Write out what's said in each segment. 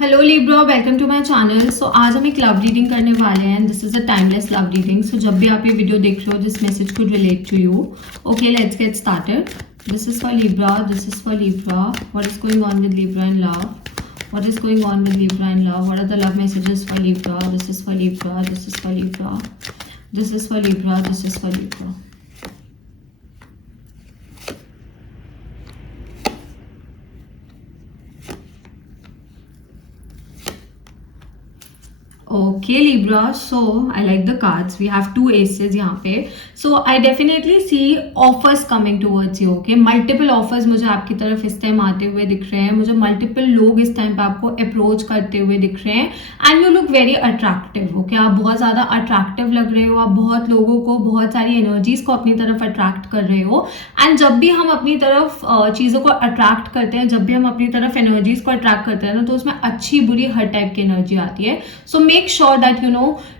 Hello Libra, welcome to my channel. So आज हम एक लव रीडिंग करने वाले हैं। This is a timeless love reading. So जब भी आप ये वीडियो देख रहे हो, this message could relate to you. Okay, let's get started. This is for Libra, this is for Libra. What is going on with Libra in love? What is going on with Libra in love? What are the love messages for Libra? This is for Libra, this is for Libra, this is for Libra, this is for Libra. Okay Libra, so I like the cards. We have two aces यहाँ पे. So I definitely see offers coming towards you. Okay, multiple offers मुझे आपकी तरफ इस time आते हुए दिख रहे हैं. मुझे multiple लोग इस टाइम पे आपको अप्रोच करते हुए दिख रहे हैं. And you look very attractive. Okay, आप बहुत ज़्यादा attractive लग रहे हो. आप बहुत लोगों को, बहुत सारी energies को अपनी तरफ attract कर रहे हो. And जब भी हम अपनी तरफ चीज़ों को attract करते हैं, जब भी हम अपनी तरफ energies को attract करते हैं ना, तो उसमें अच्छी बुरी हर टाइप की एनर्जी आती है. So make sure that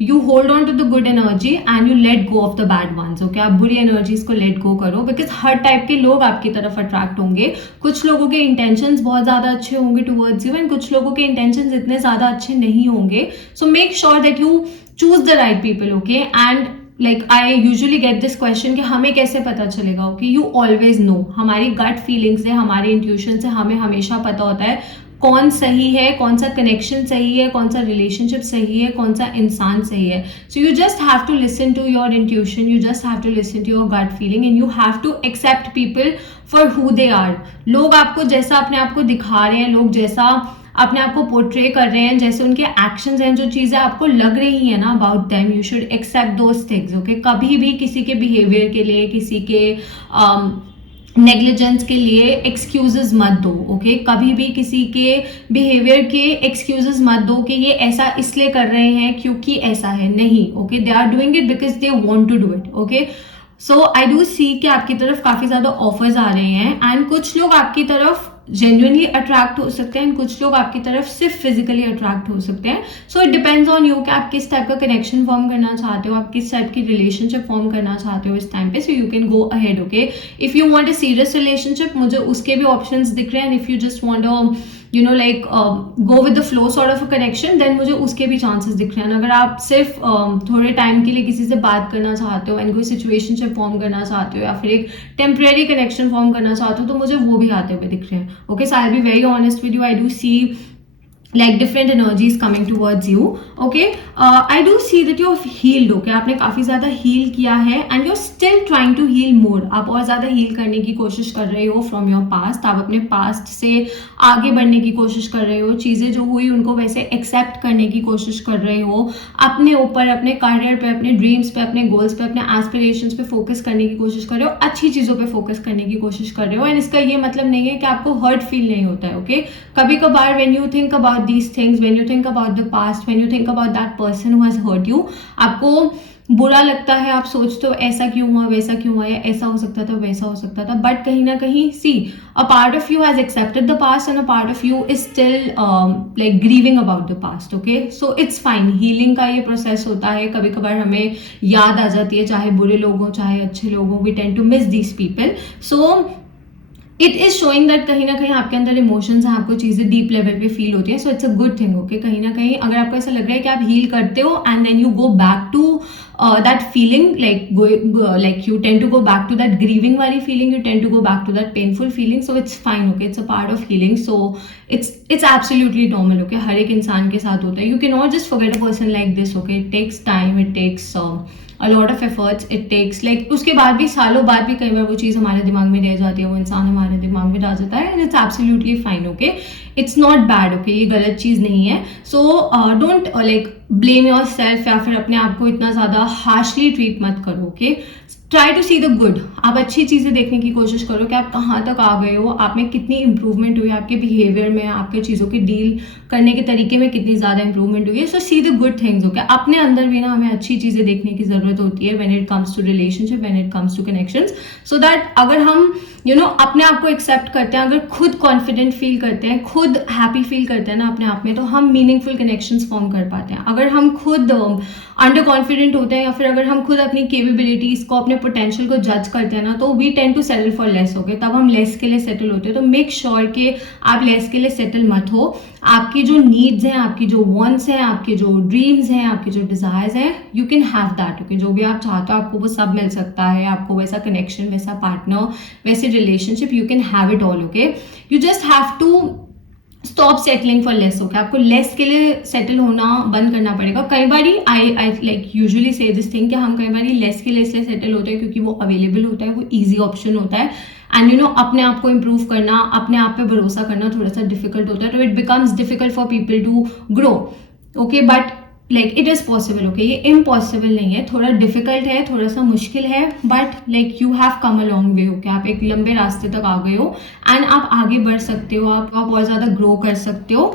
you hold on to the good energy and you let go of the bad ones. Okay, आप बुरी एनर्जीज को let go करो, because हर टाइप के लोग आपकी तरफ अट्रैक्ट होंगे. कुछ लोगों के इंटेंशंस बहुत ज्यादा अच्छे होंगे टुवर्ड्स यू, एंड कुछ लोगों के इंटेंशंस इतने ज्यादा अच्छे नहीं होंगे. So make sure that you choose the right people. Okay, and like I usually get this question कि हमें कैसे पता चलेगा. Okay, you always no. हमारी गट फीलिंग से, हमारे इंट्यूशन से हमें हमेशा पता होता है कौन सही है, कौन सा कनेक्शन सही है, कौन सा रिलेशनशिप सही है, कौन सा इंसान सही है. So you just have to listen to your intuition, you just have to listen to your gut feeling, and you have to accept people for who they are. लोग आपको जैसा अपने आप को दिखा रहे हैं, लोग जैसा अपने आप को पोर्ट्रे कर रहे हैं, जैसे उनके एक्शंस हैं, जो चीजें आपको लग रही है ना about them, you should accept those things. Okay, कभी भी किसी के बिहेवियर के लिए, किसी के नेग्लिजेंस के लिए एक्सक्यूजेस मत दो. ओके, कभी भी किसी के बिहेवियर के एक्सक्यूजेस मत दो कि ये ऐसा इसलिए कर रहे हैं क्योंकि ऐसा है. नहीं. Okay, they are doing it because they want to do it. Okay, so I do see कि आपकी तरफ काफी ज्यादा ऑफर्स आ रहे हैं, एंड कुछ लोग आपकी तरफ जेन्युइनली अट्रैक्ट हो सकते हैं, कुछ लोग आपकी तरफ सिर्फ फिजिकली अट्रैक्ट हो सकते हैं. So it depends on you कि आप किस टाइप का कनेक्शन फॉर्म करना चाहते हो, आप किस टाइप की रिलेशनशिप फॉर्म करना चाहते हो इस टाइम पे. सो you can go ahead. Okay, if you want a serious relationship, मुझे उसके भी ऑप्शंस दिख रहे हैं. If you just want a go with the flow sort of a connection, then मुझे उसके भी चांसेस दिख रहे हैं. अगर आप सिर्फ थोड़े टाइम के लिए किसी से बात करना चाहते हो, एंड कोई सिचुएशनशिप फॉर्म करना चाहते हो, या फिर एक टेम्परेरी कनेक्शन फॉर्म करना चाहते हो, तो मुझे वो भी आते हुए दिख रहे हैं. Okay, so I will be very honest with you. I do see like different energies coming towards you. Okay, I do see that you're healed. Okay, आपने काफी ज्यादा heal किया है, and you're still trying to heal more. आप और ज्यादा heal करने की कोशिश कर रहे हो from your past. आप अपने past से आगे बढ़ने की कोशिश कर रहे हो, चीजें जो हुई उनको वैसे accept करने की कोशिश कर रहे हो, अपने ऊपर, अपने career पे, अपने dreams पे, अपने goals पे, अपने aspirations पे focus करने की कोशिश कर रहे हो, अच्छी चीजों पे focus करने की कोशिश कर रहे हो. एंड इसका ये मतलब नहीं है कि आपको hurt feel नहीं होता है. ओके, कभी कभार when you think about these things, when you think about the past, when you think about that person who has hurt you, आपको बुरा लगता है, आप सोचते हो ऐसा क्यों हुआ, वैसा क्यों हुआ, या ऐसा हो सकता था, वैसा हो सकता था. बट कहीं ना कहीं सी a part of you has accepted the past, and a part of you is still like grieving about the past. Okay, so it's fine. healing का ये प्रोसेस होता है. कभी कभार हमें याद आ जाती है, चाहे बुरे लोग हो चाहे अच्छे लोग हो. we tend to miss these people. So it is showing that कहीं ना कहीं आपके अंदर इमोशंस हैं, आपको चीजें डीप लेवल पे फील होती है. So it's a good thing. Okay, कहीं ना कहीं अगर आपको ऐसा लग रहा है कि आप हील करते हो, and then you go back to that feeling, like you tend to go back to that grieving वाली feeling, you tend to go back to that painful feeling. So it's fine. Okay, it's a part of healing. So it's absolutely normal. Okay, हर एक इंसान के साथ होता है. You cannot just forget a person like this. Okay, it takes time, it takes a lot of efforts, it takes like उसके बाद भी, सालों बाद भी कई बार वो चीज़ हमारे दिमाग में रह जाती है, वो इंसान हमारे दिमाग में रह जाता है, and it's absolutely fine. Okay, it's not bad. Okay, ये गलत चीज़ नहीं है. So don't like blame yourself, या फिर अपने आप को इतना ज़्यादा हार्शली ट्रीट मत करो. Okay, try to see the good. आप अच्छी चीज़ें देखने की कोशिश करो कि आप कहाँ तक आ गए हो, आप में कितनी इंप्रूवमेंट हुई, आपके बिहेवियर में, आपके चीज़ों के डील करने के तरीके में कितनी ज़्यादा इंप्रूवमेंट हुई है. So see the good things. Okay, अपने अंदर भी ना हमें अच्छी चीज़ें देखने की ज़रूरत होती है when it comes to relationship, when it comes to connections. So that अगर हम अपने आप को एक्सेप्ट करते हैं, अगर खुद कॉन्फिडेंट फील करते हैं, खुद हैप्पी फील करते हैं ना अपने आप में, तो हम मीनिंगफुल कनेक्शंस फॉर्म कर पाते हैं. अगर हम खुद अंडर कॉन्फिडेंट होते हैं, या फिर अगर हम खुद अपनी कैपेबिलिटीज को, अपने पोटेंशियल को जज करते हैं ना, तो we tend to settle for less, okay, तब हम लेस के लिए सेटल होते हैं। तो मेक श्योर कि आप लेस के लिए सेटल मत हो। आपकी जो नीड्स हैं, आपकी जो वॉन्ट्स हैं, आपके जो ड्रीम्स हैं, आपके जो डिजायर्स हैं, you can have that, okay. जो भी आप चाहते हो आपको वो सब मिल सकता है। आपको वैसा कनेक्शन, वैसा पार्टनर, वैसे relationship, you can have it all, okay. You just have to stop settling for less, okay. आपको लेस के लिए सेटल होना बंद करना पड़ेगा। कई बार I like usually see this thing कि हम कई बार लेस के लिए इसलिए सेटल होते हैं क्योंकि वो अवेलेबल होता है, वो ईजी ऑप्शन होता है। एंड यू नो, अपने आप को इम्प्रूव करना, अपने आप पे भरोसा करना थोड़ा सा डिफिकल्ट होता है। तो it becomes difficult for people to grow, okay. But like it is possible, okay. ये इम्पॉसिबल नहीं है, थोड़ा डिफिकल्ट है, थोड़ा सा मुश्किल है, but like you have come a long way, okay. आप एक लंबे रास्ते तक आ गए हो एंड आप आगे बढ़ सकते हो, आप और ज़्यादा ग्रो कर सकते हो।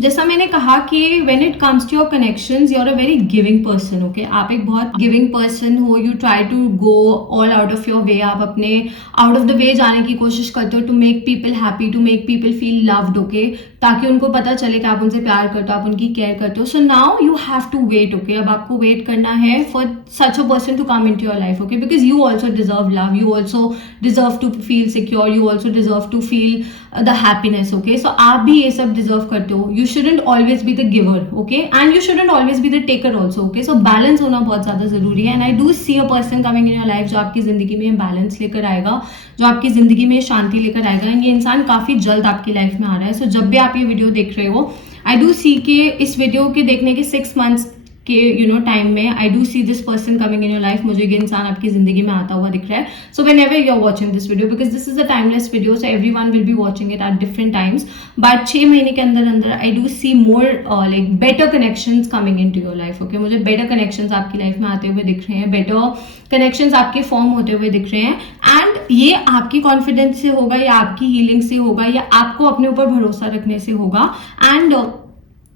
जैसा मैंने कहा कि when it comes to your connections, you are a very giving person, okay. आप एक बहुत गिविंग पर्सन हो। You try to go all out of your way. आप अपने आउट ऑफ द वे जाने की कोशिश करते हो to make people happy, to make people feel loved, okay, ताकि उनको पता चले कि आप उनसे प्यार करते हो, आप उनकी केयर करते हो। So now you have to wait, okay. अब आपको वेट करना है for such a person to come into your life, okay, because you also deserve love, you also deserve to feel secure, you also deserve to feel the happiness, okay. So आप भी ये सब deserve करते हो। You shouldn't always be the giver, okay, and you shouldn't always be the taker also, okay. So balance होना बहुत ज्यादा जरूरी है। And I do see a person coming in your life जो आपकी जिंदगी में बैलेंस लेकर आएगा, जो आपकी जिंदगी में शांति लेकर आएगा। एंड ये इंसान काफी जल्द आपकी लाइफ में आ रहा है। सो जब भी आप ये वीडियो देख रहे हो, आई डू सी के इस वीडियो के देखने के 6 months के टाइम में आई do see this person coming in your life. मुझे ये इंसान आपकी जिंदगी में आता हुआ दिख रहा है। So whenever you are watching this video, because this is a timeless video, so every one will be watching it at different times, but 6 महीने के अंदर अंदर I do see more like better connections coming into your life, okay. मुझे better connections आपकी life में आते हुए दिख रहे हैं, बेटर कनेक्शंस आपके फॉर्म होते हुए दिख रहे हैं। एंड ये आपकी कॉन्फिडेंस से होगा, या आपकी हीलिंग से होगा, या आपको अपने ऊपर भरोसा रखने से होगा। And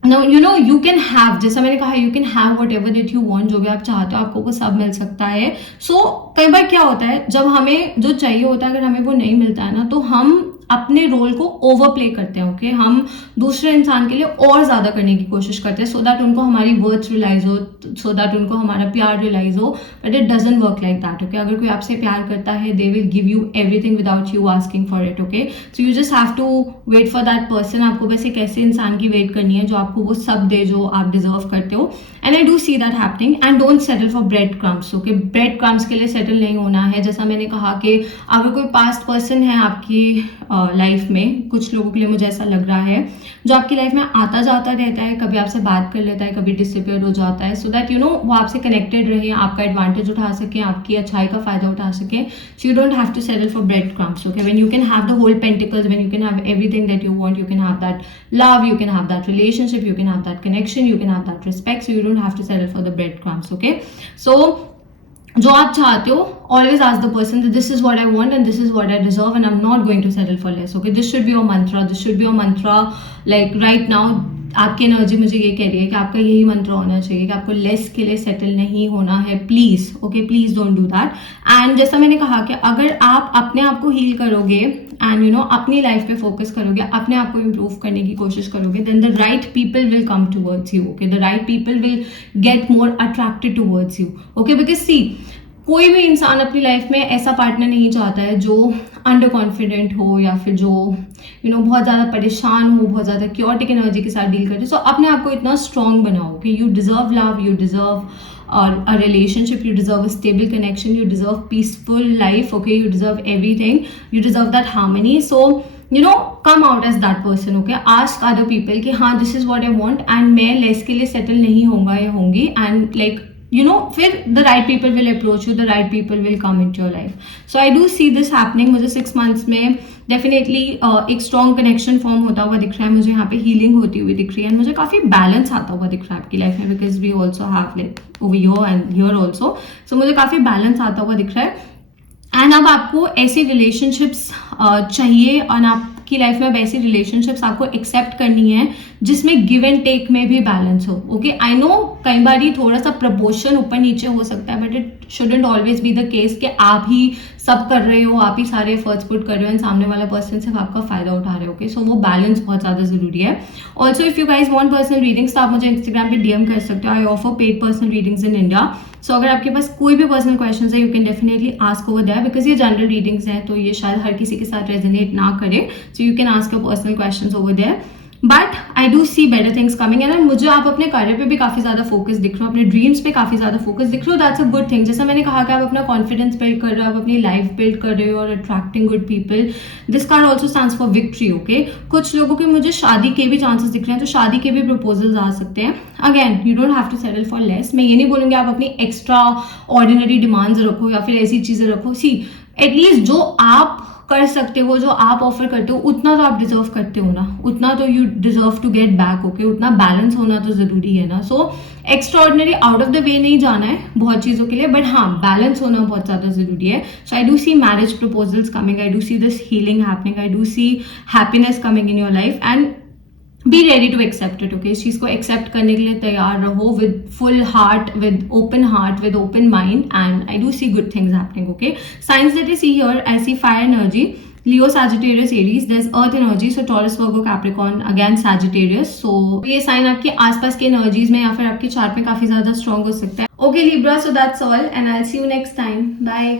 Now, you can have, जैसा मैंने कहा, you can have whatever that you want, जो भी आप चाहते हो आपको वो सब मिल सकता है। कई बार क्या होता है, जब हमें जो चाहिए होता है अगर हमें वो नहीं मिलता है ना, तो हम अपने रोल को ओवर प्ले करते हैं, ओके। हम दूसरे इंसान के लिए और ज्यादा करने की कोशिश करते हैं, सो दैट उनको हमारी वर्थ रियलाइज हो, सो दैट उनको हमारा प्यार रियलाइज हो। But it doesn't work like that, okay. अगर कोई आपसे प्यार करता है, they will give you everything without you asking for it, okay. So you just have to wait for that person. आपको वैसे कैसे इंसान की वेट करनी है जो आपको वो सब दे जो आप डिजर्व करते हो। And I do see that happening. And don't settle for bread crumbs, okay. Bread crumbs के लिए सेटल नहीं होना है। जैसा मैंने कहा कि अगर कोई पास्ट पर्सन है आपकी लाइफ में, कुछ लोगों के लिए मुझे ऐसा लग रहा है, जो आपकी लाइफ में आता जाता रहता है, कभी आपसे बात कर लेता है, कभी डिसअपियर हो जाता है, सो दैट वो आपसे कनेक्टेड रहे, आपका एडवांटेज उठा सके, आपकी अच्छाई का फायदा उठा सके। So you don't have to settle for bread crumbs, okay. When you can have the whole pentacles, when you can have everything that you want, you can have that love, you can have that relationship, you can have that connection, you can have that respect, so you don't have to settle for the breadcrumbs, okay। So जो आप चाहते हो, always ask the person that this is what I want and this is what I deserve and I'm not going to settle for less, okay। this should be your mantra, this should be your mantra, like right now आपकी energy मुझे ये कह रही है कि आपका यही मंत्र होना चाहिए कि आपको लेस के लिए सेटल नहीं होना है, please, okay. Please don't do that. And जैसा मैंने कहा कि अगर आप अपने आप को हील करोगे एंड अपनी लाइफ पे फोकस करोगे, अपने आप को इम्प्रूव करने की कोशिश करोगे, then the right people will come towards you, okay. The right people will get more attracted towards you, okay. Because see, कोई भी इंसान अपनी लाइफ में ऐसा पार्टनर नहीं चाहता है जो अंडर कॉन्फिडेंट हो, या फिर जो बहुत ज़्यादा परेशान हो, बहुत ज़्यादा क्योटिक एनर्जी के साथ डील करे। सो अपने आप को इतना स्ट्रॉन्ग बनाओ कि you deserve love, you deserve a relationship, you deserve a stable connection, you deserve peaceful life, okay, you deserve everything, you deserve that harmony. So come out as that person, okay। ask other people कि हाँ, this is what I want and मैं less के लिए settle नहीं होगा या होंगी, and like फिर the right people will approach you, the right people will come into your life. So I do see this happening। मुझे 6 months में डेफिनेटली एक स्ट्रॉन्ग कनेक्शन फॉर्म होता हुआ दिख रहा है, मुझे यहाँ पे हीलिंग होती हुई दिख रही है, मुझे काफ़ी बैलेंस आता हुआ दिख रहा है आपकी लाइफ में, because we also have like over here and here also. So मुझे काफ़ी बैलेंस आता हुआ दिख रहा है। एंड अब आपको ऐसी रिलेशनशिप्स चाहिए, और आपकी लाइफ में अब ऐसी रिलेशनशिप्स आपको एक्सेप्ट करनी है जिसमें गिव एंड टेक में भी बैलेंस हो. ओके, आई नो कई बार ही थोड़ा सा प्रपोर्शन ऊपर नीचे हो सकता है, but it shouldn't always be the case कि आप ही सब कर रहे हो, आप ही सारे एफर्ट्स पुट कर रहे हो एंड सामने वाला पर्सन सिर्फ आपका फायदा उठा रहे हो. ओके, सो वो बैलेंस बहुत ज़्यादा जरूरी है. Also if you guys want personal readings तो आप मुझे इंस्टाग्राम पे डीएम कर सकते हो. I offer paid personal readings in India. So अगर आपके पास कोई भी पर्सनल क्वेश्चन है, you can definitely ask over there, because ये जनरल रीडिंग्स हैं तो ये शायद हर किसी के साथ रेजोनेट ना करे. So you can ask your personal question over there. But I do see better things coming and मुझे आप अपने करियर पे भी काफी ज्यादा फोकस दिख रहे हो, अपने ड्रीम्स पे काफी ज्यादा फोकस दिख रहे हो. That's a good thing. जैसा मैंने कहा कि आप अपना कॉन्फिडेंस बिल्ड कर रहे हो, आप अपनी लाइफ बिल्ड कर रहे हो और attracting good people. This card also stands for victory. Okay, कुछ लोगों के मुझे शादी के भी चांसेस दिख रहे हैं, तो शादी के भी प्रपोजल्स आ सकते हैं. Again you don't have to settle for less. मैं ये नहीं बोलूंगी आप अपनी एक्स्ट्रा ऑर्डिनरी डिमांड्स रखो या फिर ऐसी चीजें रखो. सी एटलीस्ट जो आप कर सकते हो, जो आप ऑफर करते हो, उतना तो आप डिजर्व करते हो ना, उतना तो you deserve to get back. Okay, उतना बैलेंस होना तो जरूरी है ना. So extraordinary out of the way नहीं जाना है बहुत चीजों के लिए, बट हाँ बैलेंस होना बहुत ज्यादा जरूरी है. So I do see marriage proposals coming, I do see this healing happening, I do see happiness coming in your life and be ready to accept it. Okay, इस चीज को एक्सेप्ट करने के लिए तैयार रहो with full heart, with open mind and I do see good things happening. Okay, since that I see here, I see fire energy, Leo, Sagittarius, Aries. There's Earth energy, so Taurus, Virgo, Capricorn, again Sagittarius. So ये sign आपके आसपास के energies में या फिर आपके chart में काफी ज्यादा स्ट्रॉन्ग हो सकता है. Okay Libra, so that's all and I'll see you next time. Bye.